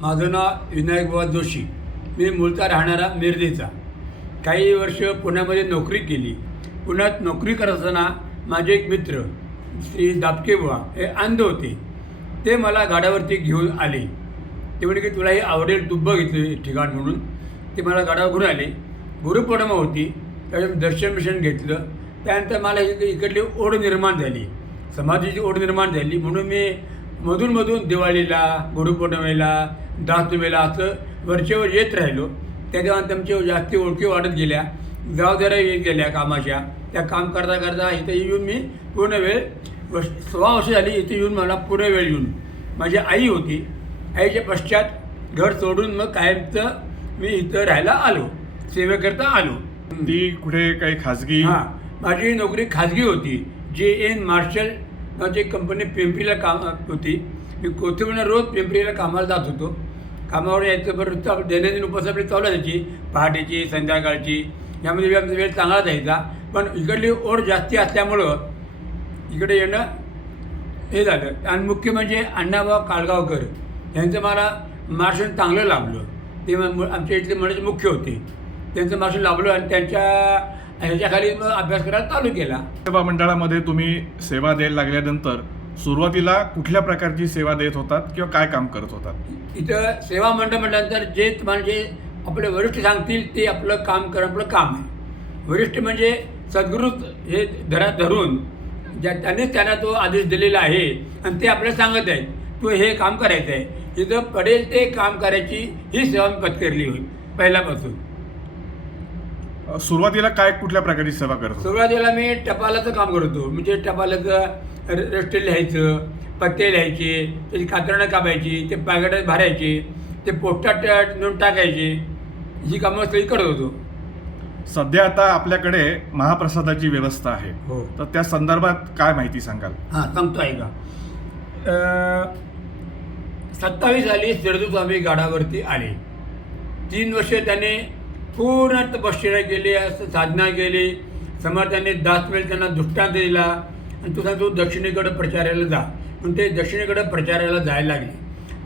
माझं नाव विनायक बुवा जोशी. मी मूळचा राहणारा मिरजेचा. काही वर्ष पुण्यामध्ये नोकरी केली. पुण्यात नोकरी करत असताना माझे एक मित्र श्री दापके बुवा हे अंध होते. ते मला गाड्यावरती घेऊन आले. ते म्हणे की तुला हे आवडेल, तू बघ इथे ठिकाण म्हणून. ते मला गाड्यावर घेऊन आले. गुरुपौर्णिमा होती, त्यावेळेस दर्शन घेतलं. त्यानंतर मला इकडली ओढ निर्माण झाली, समाधीची ओढ निर्माण झाली. म्हणून मी मधून दिवाळीला, गुरुपौर्णिमेला, दासुमेला असं वरचेवर येत राहिलो. त्याच्यावर आमच्या जास्ती ओळखी वाढत गेल्या, जबाबदाऱ्या येत गेल्या कामाच्या. त्या काम करता करता इथे येऊन मी पूर्ण वेळ 16 वर्ष झाली इथे येऊन मला पूर्ण वेळ येऊन. माझी आई होती. आईच्या पश्चात घर सोडून मग कायमचं मी इथं राहायला आलो, सेवेकरता आलो. ती कुठे काही खाजगी? हां, माझी नोकरी खाजगी होती. JN मार्शल नावाची कंपनी पिंपरीला काम होती. मी कोथिंबीर रोज पिंपरीला कामाला जात होतो. कामावर यायचं बरं दैनंदिन उपास आपली चालू जायची, पहाटेची, संध्याकाळची. यामध्ये आमचा वेळ चांगला जायचा. पण इकडली ओढ जास्ती असल्यामुळं इकडे येणं हे झालं. आणि मुख्य म्हणजे अण्णाभाऊ काळगावकर यांचं मला मार्गदर्शन चांगलं लाभलं. ते आमच्या इथले म्हणजे मुख्य होते. त्यांचं मार्गदर्शन लाभलं आणि त्यांच्या ह्याच्याखाली मग अभ्यास करायला चालू केला. सेवा मंडळामध्ये तुम्ही सेवा द्यायला लागल्यानंतर सुरुवातीला कुठल्या प्रकारची सेवा देत होतात किंवा काय काम करत होतात? इथं सेवा मंडळ म्हटल्यानंतर जे तुम्हाला जे आपले वरिष्ठ सांगतील ते आपलं काम करणं आपलं काम आहे. वरिष्ठ म्हणजे सद्गुरू हे धरून त्यांना तो आदेश दिलेला आहे आणि ते आपल्याला सांगत आहे तू हे काम करायचं आहे. इथं पडेल ते काम करायची ही सेवा मी पत्करली होईल पहिल्यापासून. सुरुवातीला काय कुठल्या प्रकारची सेवा करत होता? सुरुवातीला मी टपालाचं काम करतो. म्हणजे टपालाचं रजिस्टर लिहायचं, पत्ते लिहायचे, त्याची कात्रणं कापायची, ते पॅकेटात भरायचे, ते पोस्टात नेऊन टाकायचे, ही कामं सगळी करत होतो. सध्या आता आपल्याकडे महाप्रसादाची व्यवस्था आहे, हो. तर त्या संदर्भात काय माहिती सांगाल? हां, सांगतो आहे का. 27 साली शिरजू स्वामी गडावरती आले. 3 वर्ष त्याने पूर्ण तपश्चर्या केली, साधना केली. समर्थांनी दासमेल त्यांना दृष्टांत दिला आणि तू दक्षिणेकडं प्रचाराला जा म्हणून ते दक्षिणेकडं प्रचाराला जायला लागले.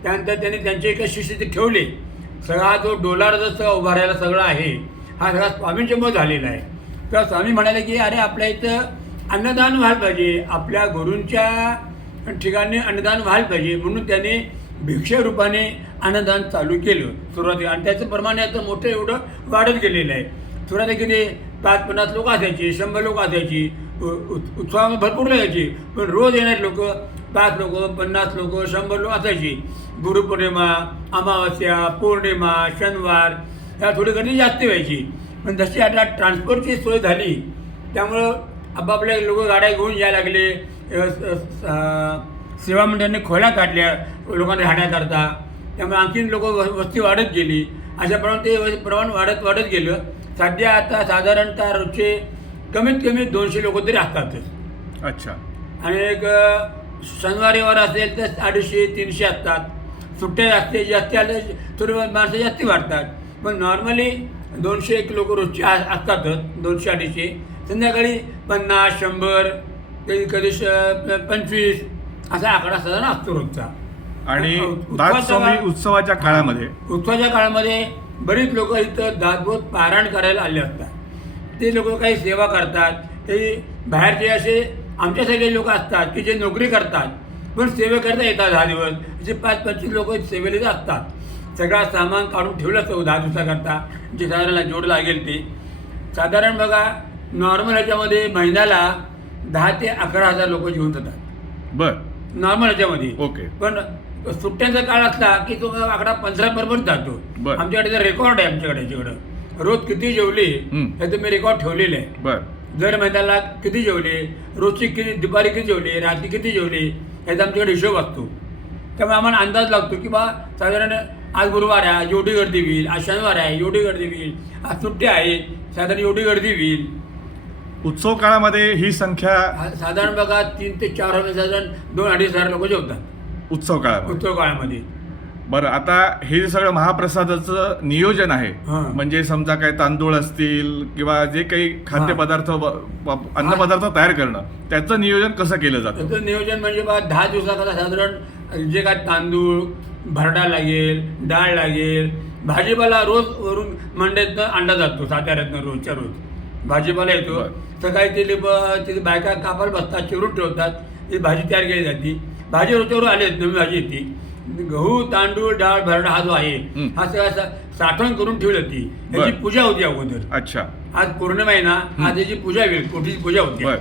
त्यानंतर त्यांनी त्यांचे एका शिष्य ते ठेवले. सगळा जो डोलार जसं उभारायला सगळं आहे हा सगळा स्वामींच्या मत झालेला आहे. तर स्वामी म्हणाले की अरे आपल्या इथं अन्नदान व्हायला पाहिजे, आपल्या गुरूंच्या ठिकाणी अन्नदान व्हायला पाहिजे. म्हणून त्याने भिक्षेरूपाने अन्नदान चालू केलं सुरुवातीला. आणि त्याचं प्रमाण आता मोठं एवढं वाढत गेलेलं आहे. सुरुवातीला किती 5-50 लोक असायची, 100 लोक असायची, उत्सवामध्ये भरपूर यायची. पण रोज येणारे लोक 5 लोक, 50 लोक, 100 लोक असायची. गुरुपौर्णिमा, अमावस्या, पौर्णिमा, शनिवार ह्या थोडी गर्दी जास्त व्हायची. पण जशी आता ट्रान्सपोर्टची सोय झाली त्यामुळं आपापल्या लोक गाड्या घेऊन यायला लागले. सेवा मंडळाने खोल्या काढल्या लोकांना राहण्याकरता. त्यामुळे आणखीन लोक वस्ती वाढत गेली. अशाप्रमाणे ते प्रमाण वाढत गेलं. सध्या आता साधारणतः रोजचे कमीत कमी 200 लोक तरी असतातच. अच्छा. आणि एक शनिवारीवर असेल तर 250-300 असतात. सुट्ट्या असते जास्ती आले थोडी माणसं जास्ती वाढतात. पण नॉर्मली 201 लोक रोजचे असतातच, 200-250. संध्याकाळी 50-100 कधी 25 असा आकडा साधारण असतो रोजचा. आणि दासस्वामी उत्सवाच्या काळामध्ये बरीच लोक इथं दासबोध पारायण करायला आले असतात. ते लोक काही सेवा करतात, काही बाहेरचे असे आमच्यासारखे लोक असतात की जे नोकरी करतात पण सेवेकरता येतात 10 दिवस. असे 5-25 लोक सेवेला असतात. सगळा सामान काढून ठेवलं असतं 10 दिवसाकरता, जे साधारण जोड लागेल ते. साधारण बघा नॉर्मल ह्याच्यामध्ये महिन्याला 10 ते 11 हजार लोक जेवून जातात. बर. नॉर्मल ह्याच्यामध्ये. ओके. पण सुट्ट्यांचा काळ असला की तो आकडा 15 बरोबर जातो. आमच्याकडे जर रेकॉर्ड आहे याच्याकडं रोज किती जेवले याचं मी रेकॉर्ड ठेवलेलं आहे. बर. दर महिन्याला किती जेवले, रोजची किती, दुपारी किती जेवले, रात्री किती जेवले याचा आमच्याकडे हिशोब असतो. त्यामुळे आम्हाला अंदाज लागतो की बा साधारण आज गुरुवार आहे, एवढी गर्दी होईल, आज शनिवार आहे, एवढी गर्दी होईल, आज सुट्टी आहे, साधारण एवढी गर्दी होईल. उत्सव काळामध्ये ही संख्या साधारण बघा 3 ते 4 हजार, साधारण 2-2.5 हजार लोक जेवतात उत्सव काळामध्ये. बरं, आता हे सगळं महाप्रसादाचं नियोजन आहे, म्हणजे समजा काय तांदूळ असतील किंवा जे काही खाद्यपदार्थ अन्नपदार्थ तयार करणं, त्याचं नियोजन कसं केलं जातं? त्याचं नियोजन म्हणजे बघा 10 दिवसाकरता साधारण जे काय तांदूळ, भरडा लागेल, डाळ लागेल, भाजीपाला रोज वरून मंड्यातनं आणला जातो, साताऱ्यातनं रोजच्या रोज भाजीपाला येतो. बरं. सकाळी तिथे बायका कापायला बसतात, चिरून ठेवतात, ही भाजी तयार केली जाते. भाजी रोजच्यावर आलेच, नवीन भाजी येते. गहू, तांदूळ, डाळ, भरडा हा जो आहे हा सगळा साठवण करून ठेवली जाते. याची बरं. पूजा होती अगोदर. अच्छा. आज पौर्णिमा आहे ना, आज याची पूजा होईल, कोठीची पूजा होती. बर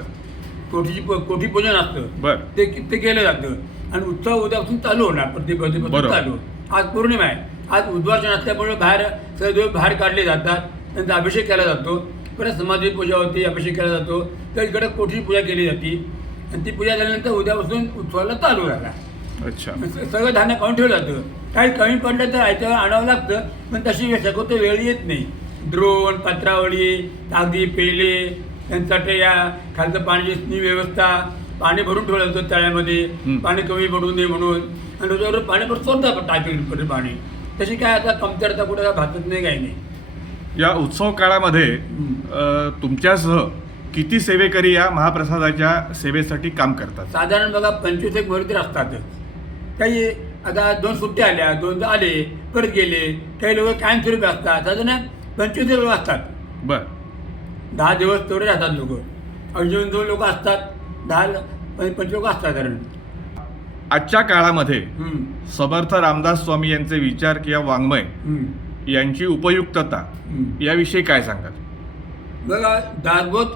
कोठी पूजन असतं, बर ते केलं जातं. आणि उत्सव उद्यापासून चालू होणार, प्रतिपासून बरोबर. चालू. आज पौर्णिमा आहे, आज उद्वासन असल्यामुळे बाहेर सगळे देव बाहेर काढले जातात, त्यांचा अभिषेक केला जातो. परत समाधी पूजा होती, अभिषेक केला जातो. तर इकडे कोठी पूजा केली जाते आणि ती पूजा झाल्यानंतर उद्यापासून उत्सवाला चालू झाला. अच्छा. सगळं धान्य काढून ठेवलं जातं. काही कमी पडलं तर आयत्यावर आणावं लागतं, पण तशी शक्यतो वेळ येत नाही. द्रोण, पत्रावळी, कागदी पेले, त्यांचा या खालचं पाण्याची व्यवस्था, पाणी भरून ठेवलं जातं तळ्यामध्ये, पाणी कमी पडू नये म्हणून. आणि रोजवर पाणी पण सोडतात टाकीपर्यंत पाणी. तशी काय आता कमतरता कुठे भासत नाही, काही नाही. या उत्सव काळामध्ये तुमच्यासह किती सेवेकरी या महाप्रसादाच्या सेवेसाठी काम करतात? साधारण बघा 25 एक मुहूर्त असतातच. काही आता 2 सुट्ट्या आल्या, 2 आले परत गेले. काही लोक कायमस्वरूपी असतात, साधारण 25 लोक असतात. बर 10 दिवस तेवढे राहतात लोक. अजून 2 लोक असतात, 10-25 लोक असतात साधारण. आजच्या काळामध्ये हम्म. समर्थ रामदास स्वामी यांचे विचार किंवा वाङ्मय हम्म. यांची उपयुक्तता हम्म. याविषयी काय सांगाल? बघा, दासबोध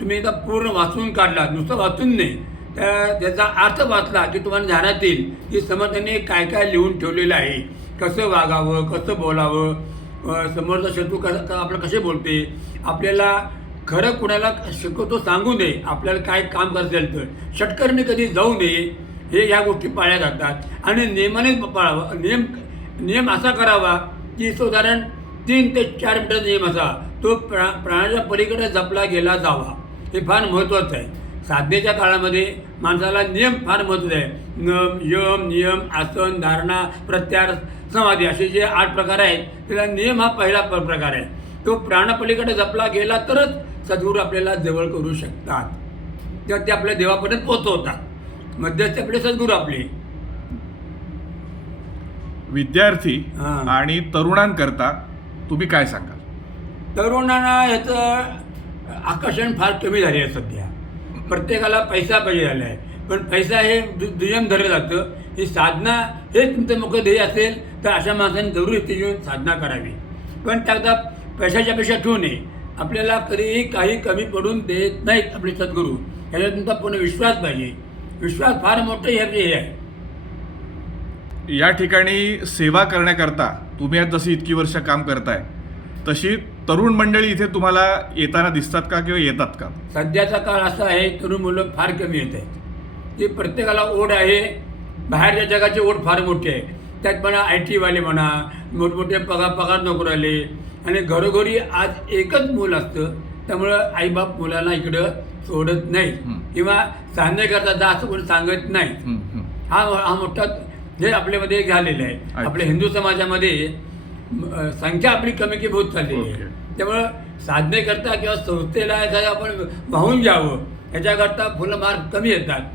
तुम्ही एकदा पूर्ण वाचून काढला, नुसतं वाचून नाही, त्याचा अर्थ वाचला की तुम्हाला ध्यानात येईल की समर्थांनी काय काय लिहून ठेवलेलं आहे. कसं वागावं, कसं बोलावं, समोरचा शत्रू आपलं कसे बोलते, आपल्याला खरं कुणाला शक्यतो सांगू नये, आपल्याला काय काम करायचं असेल तर षटकर्णी कधी जाऊ नये, हे ह्या गोष्टी पाळल्या जातात. आणि नियमाने पाळावं. नियम असा करावा की साधारण 3 ते 4 मीटर नियम असा, तो प्राण्याच्या पलीकडे जपला गेला जावा. हे फार महत्त्वाचं आहे. साधनेच्या काळामध्ये माणसाला नियम फार महत्त्वाचे आहे. यम, नियम, आसन, धारणा, प्रत्याहार, समाधी असे जे 8 प्रकार आहेत, त्याला नियम हा पहिला प्रकार आहे. तो प्राणापलीकडे जपला गेला तरच सद्गुरू आपल्याला जवळ करू शकतात, तेव्हा ते आपल्या देवापर्यंत पोहोचवतात. मध्यस्थ आपले सद्गुरू आपले. विद्यार्थी हां. आणि तरुणांकरता तुम्ही काय सांगाल? तरुणांना ह्याचं आकर्षण फार कमी झाले आहे सध्या. प्रत्येकाला पैसा पाहिजे झाला आहे, पण पैसा हे दुय्यम धरलं जातं. ही साधना हे तुमचं मुख्य ध्येय असेल तर अशा माणसांनी जरूर इथे येऊन साधना करावी. पण त्याकरता पैशाच्या पेक्षा ठेवू नये. आपल्याला कधीही काही कमी पडून देत नाहीत आपले सद्गुरू. ह्याच्यावर तुमचा पूर्ण विश्वास पाहिजे. विश्वास फार मोठं हे आहे. या ठिकाणी सेवा करण्याकरता तुम्ही आज जशी इतकी वर्ष काम करताय, तशी तरुण मंडळी इथे तुम्हाला येताना दिसतात का किंवा येतात का? सध्याचा काळ असा आहे, तरुण मुलं फार कमी येत आहेत. की प्रत्येकाला ओढ आहे, बाहेरच्या जगाची ओढ फार मोठी आहे. त्यात म्हणा IT वाले म्हणा, मोठमोठे पगार नोकराले, आणि घरोघरी आज एकच मूल असतं. त्यामुळं आईबाप मुलांना इकडं सोडत नाही किंवा सांगण्याकरता जा असं कोणी सांगत नाही. हा मोठा हे आपल्यामध्ये झालेलं आहे. आपल्या हिंदू समाजामध्ये संख्या आपली कमी होत चाललेली आहे. त्यामुळं साधनेकरता किंवा संस्थेला एखादं आपण वाहून घ्यावं, ह्याच्याकरता फुलं मार्ग कमी येतात.